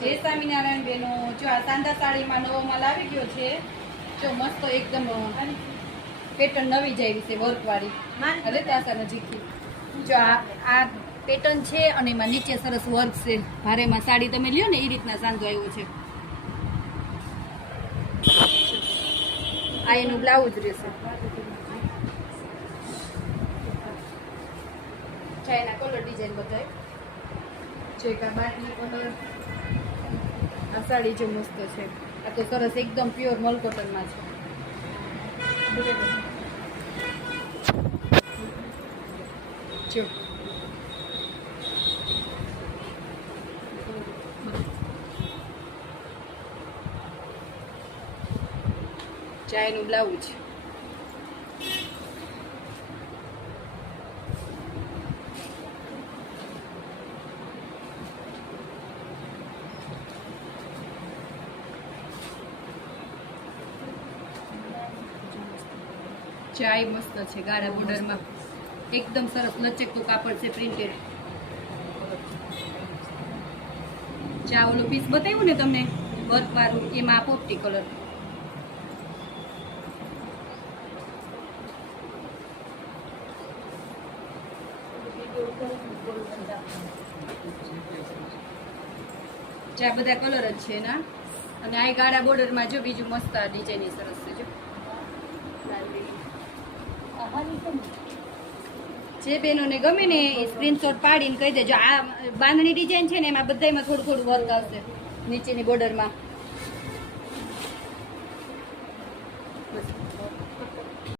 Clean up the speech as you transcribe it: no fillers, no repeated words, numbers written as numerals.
જય સ્વામિનારાયણ બેનો, જો આ સાંધા સાડીમાં નવો માલ આવી ગયો છે. જો મસ્ત એકદમ પેટર્ન નવી જ આવી છે, વર્ક વાળી. એટલે ત્યાં નજીકથી જો આ પેટર્ન છે અને એમાં નીચે સરસ વર્ક છે. ભારેમાં સાડી તમે લ્યો ને એ રીતના સાંધો આવ્યો છે. આ એનું બ્લાઉઝ રહેશે. એના કલર ડિઝાઇન બતાય છે. બાટલી કલર. આ સાડી જો મસ્ત છે. આ તો સરસ એકદમ પ્યોર મલ કોટનમાં છે. જો ચાયનું બ્લાઉઝ. ચાય મસ્ત છે, ગાળા બોર્ડરમાં એકદમ સરસ લચકતું કાપડ છે, પ્રિન્ટેડ. ચા ઓલું પીસ બતાવ્યું ને તમને વર્ક વાળું, એમાં પોપટી કલર. ચા બધા કલર જ છે એના. અને આ ગાળા બોર્ડરમાં જો બીજું મસ્ત આ ડિઝાઇન સરસ છે. જો જે બહેનોને ગમે ને એ સ્ક્રીનશોટ પાડીને કહી દેજો. આ બાંધણી ડિઝાઇન છે ને એમાં બધામાં થોડું થોડું વર્ક આવશે નીચેની બોર્ડરમાં.